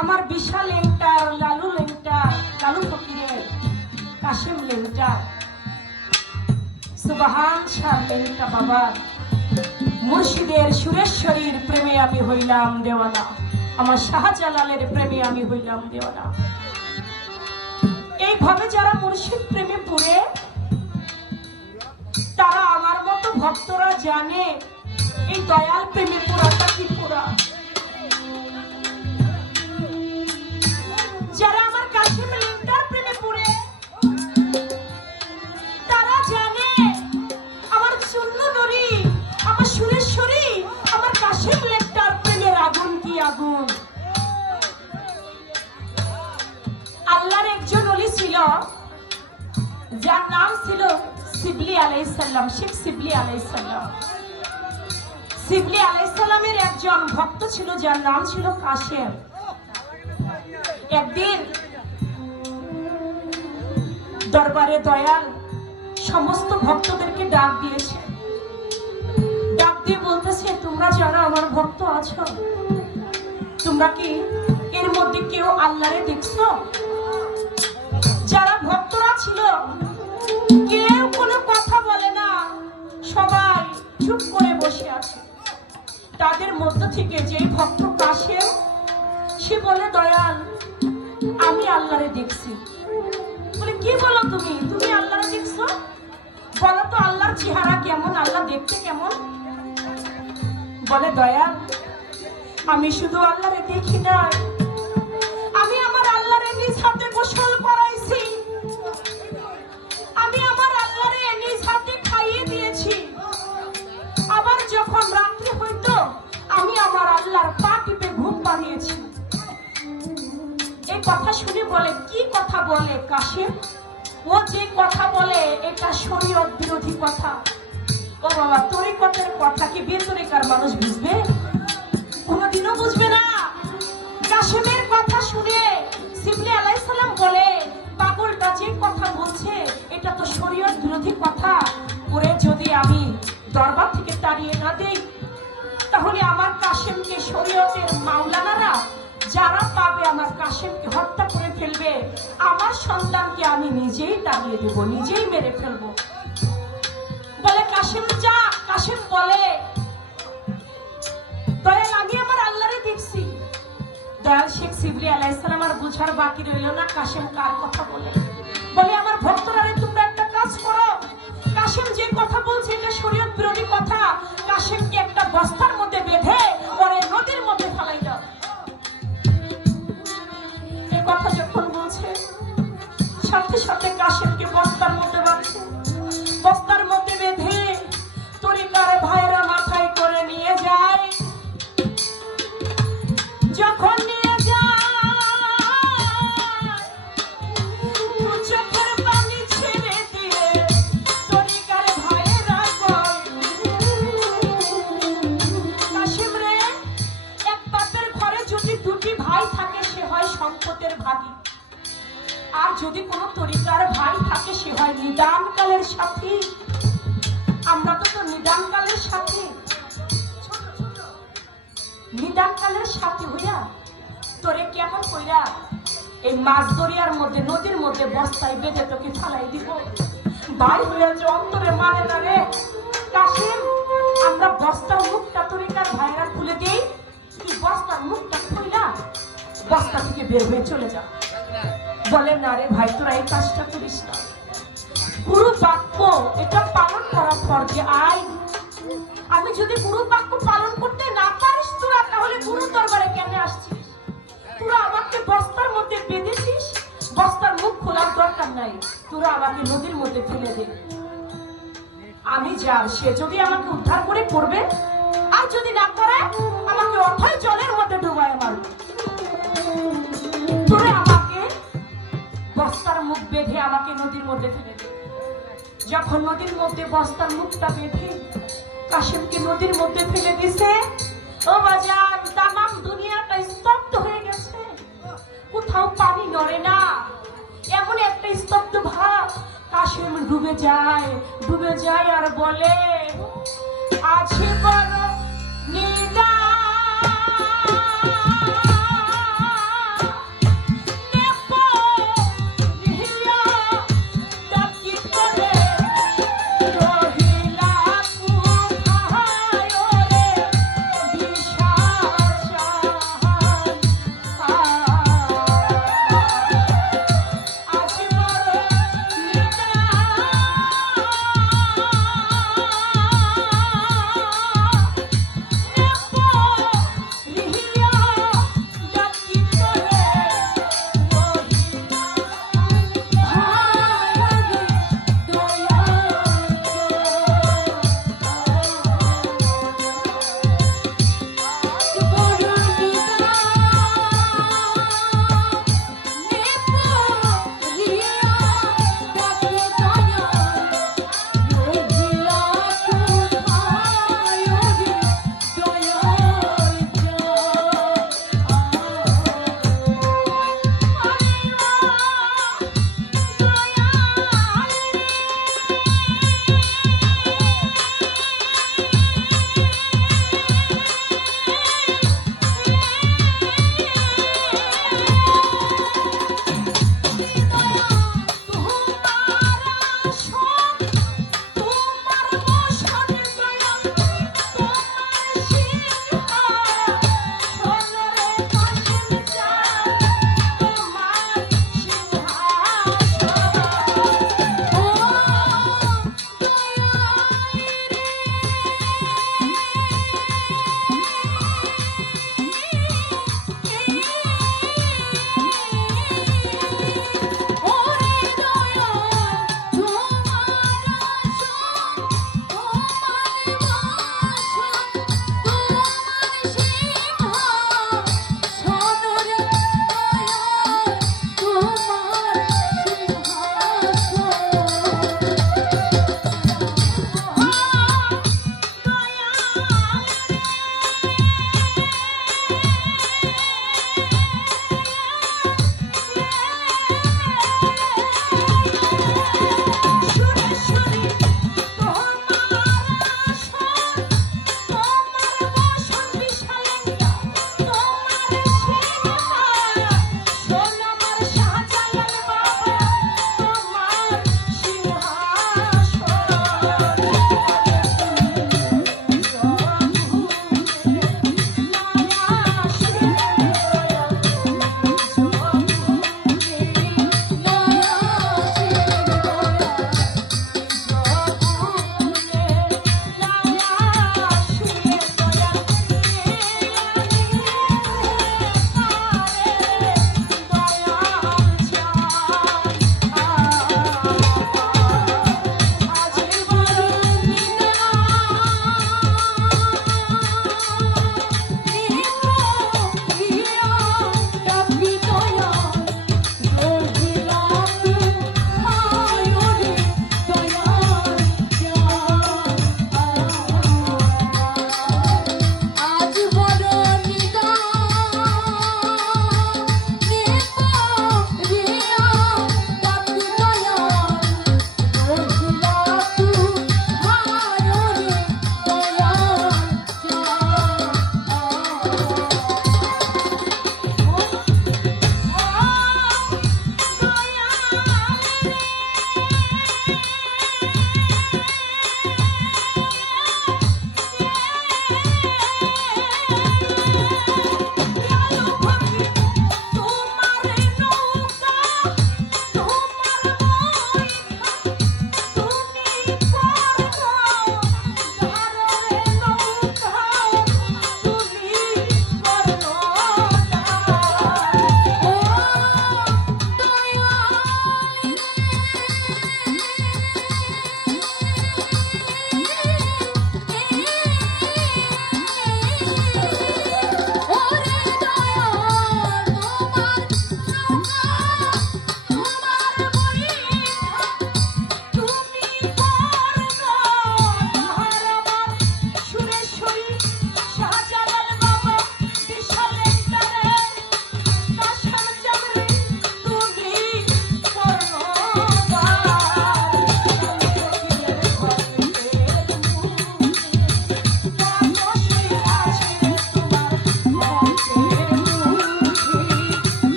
আমার বিশাল লেংটার লালু লেংটার লালু ফকিরের কাশিম লেংটার সুবাহান শাহ লেংটা বাবা। মুর্শিদের সুরেশ্বরীর প্রেমে আমি হইলাম দেওয়ানা। আমার শাহজালালের প্রেমে আমি হইলাম দেওয়ানা। এইভাবে যারা মুর্শিদ প্রেমে পড়ে, তারা আমার মতো ভক্তরা জানে, এই দয়াল প্রেমে পড়াটা কি যার নাম ছিল সিবলি আলাইসাল্লাম শেখ সিবলি আলাইসাল্লাম সিবলি আলাইসাল্লামের একজন ভক্ত ছিল, যার নাম ছিল কাশেম। একদিন দরবারে দয়াল সমস্ত ভক্তদেরকে ডাক দিয়েছে। ডাক দিয়ে বলতেছে, তোমরা যারা আমার ভক্ত আছো, তোমরা কি এর মধ্যে কেউ আল্লাহরে দেখছ? যারা ভক্তরা ছিল, কেউ কোনো কথা বলে না। সবাই চুপ করে বসে আছে। তাদের মধ্য থেকে যে ভক্ত কাশেম সে বলে, দয়াল, আমি আল্লাহরে দেখছি। বলে, কি বলো তুমি? তুমি আল্লাহরে দেখছ? বলো তো আল্লাহর চেহারা কেমন? আল্লাহ দেখতে কেমন? বলে, দয়াল, আমি শুধু আল্লাহরে দেখি না আমি আমার আল্লাহরে নিজ হাতে গোসল ঘুম এই কথা শুনে বলে, কি কথা বলে কাশিম? ও যে কথা বলে, এটা শরীয়ত বিরোধী কথা। ও বাবা, তরিকতের কথা কি বেতরিকার মানুষ বুঝবে? কোনোদিনও বুঝবে না। কাশিমের কথা শুনে সিবলি আলাইসাল্লাম বলে, পাগলটা যে কথা বলছে, এটা তো শরীয়ত বিরোধী কথা। করে যদি আমি দরবার থেকে তাড়িয়ে না দেই তাহলে আমার কাশেমকে শরীয়তের মাওলানারা যারা পাবে আমার কাশেমকে হত্যা করে ফেলবে, আমার সন্তানকে আমি নিজেই তাড়িয়ে দেব, নিজেই মেরে ফেলব। বলে, কাশেম যা, কাশেম বলে। দয়াল আমি আমার আল্লাহরে দেখছি। দয়াল শেখ সিবলি আলাইসালাম আর বুঝার বাকি রইল না, কাশেম কার কথা বলে। বলে, আমার ভক্তরা যদি কোনো তরিকার ভাই থাকে, সে হয় নিদান কালের সাথী। আমরা তো তো নিদান কালের সাথী। নিদান কালের সাথী হইয়া তোরে কেমন কইরা এই মাছ দরিয়ার মধ্যে, নদীর মধ্যে বস্তায় বেঁধে তোকে ফালাই দিব? ভাই হইয়া যে অন্তরে মানে না রে। কাশিম, আমরা বস্তার মুখটা তরিকার ভাইরা খুলে দিই। তুই বস্তার মুখটা খুইলা, বস্তা থেকে বের হয়ে চলে যা। বলে, না রে ভাই, তোরা এই কাজটা করিস না। গুরু বাক্য, এটা পালন করা ফরজে। আইন আমি যদি গুরু বাক্য পালন করতে না পারিস তোরা, তাহলে গুরু দরবারে কেন আসছিস? তোরা আমাকে বস্তার মধ্যে বেঁধেছিস? বস্তার মুখ খোলার দরকার নাই। তোরা আমাকে নদীর মধ্যে ফেলে দে। আমি যার সে যদি আমাকে উদ্ধার করে করবে, আর যদি না করে, আমাকে অথয় জলের মধ্যে ডুবায় মারবে। তোরা মুখ বেঁধে আমাকে নদীর মধ্যে ফেলে দে যখন নদীর মধ্যে বস্তার মুখটা বেঁধে কাশিমকে নদীর মধ্যে ফেলে দিছে, ও বাজান তামাম দুনিয়াটা স্তব্ধ হয়ে গেছে। কোথাও পানি নড়ে না। এমন একটা স্তব্ধ ভাব কাশিম ডুবে যায় ডুবে যায় আর বলে আছে বড়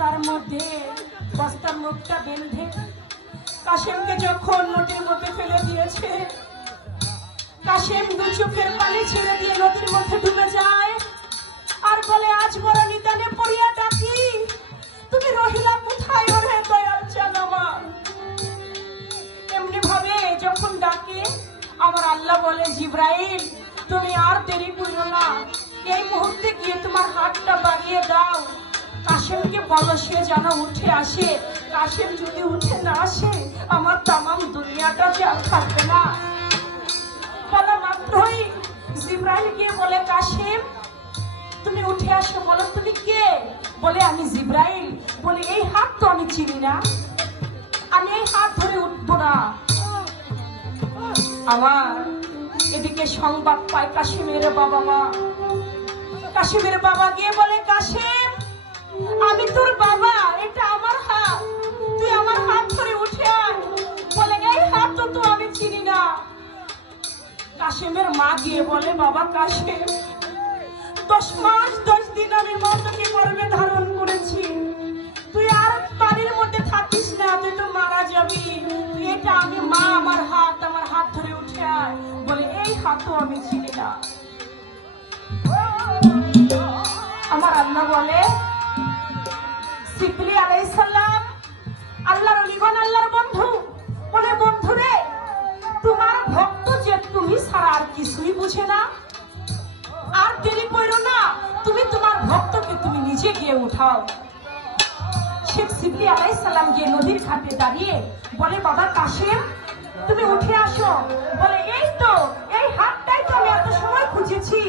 তার মধ্যে বস্তার মুখটা বেঁধে কাশেমকে যখন নদীর মধ্যে ফেলে দিয়েছে, কাশেম দু চোখের পানি ছেড়ে দিয়ে নদীর মধ্যে ডুবে যায়। আর বলে, আজ মরা নিতানে পড়িয়া ডাকি। তুমি রহিলা কোথায় ওরে দয়াল চান এমনি ভাবে যখন ডাকে, আমার আল্লাহ বলে, জিব্রাইল, তুমি আর দেরি করো না। এই মুহূর্তে গিয়ে তোমার হাতটা বাড়িয়ে দাও। কাশেমকে বলো সে যেন উঠে আসে, কাশেম যদি উঠে না আসে, আমার তামাম দুনিয়াটা যে আর থাকবে না। বলা মাত্রই জিব্রাইল গিয়ে বলে, কাশেম, তুমি উঠে আসো, বলো তুমি কে? বলে, আমি জিব্রাইল। বলে, এই হাত তো আমি চিনি না। আমি এই হাত ধরে উঠবো না। আমার এদিকে সংবাদ পায় কাশিমের বাবা মা। কাশিমের বাবা গিয়ে বলে, কাশিম কাশিমের মা গিয়ে বলে, বাবা কাশিম, দশ মাস, দশ দিন আমি মা তোকে গর্ভে ধারণ করেছি। তুই আর বাড়ির মধ্যে থাকিস না, তুই তো মারা যাবি। এটা আমি, মা আমার হাত আমার হাত ধরে উঠে আয়। বলে, এই হাতও আমি চিনি না। আমার আল্লাহ বলে সিকলি আলাইসাল্লাম আল্লাহর অলিগন আল্লাহর তুমি ছাড়া আর কিছুই বুঝে না। আর দেরি করো না, তুমি তোমার ভক্তকে তুমি নিজে গিয়ে উঠাও। শেখ সিবলি আলাই সালাম গিয়ে নদীর ঘাটে দাঁড়িয়ে বলে, বাবা কাশেম, তুমি উঠে আসো। বলে, এই তো, এই হাতটাই তো আমি এত সময় খুঁজেছি।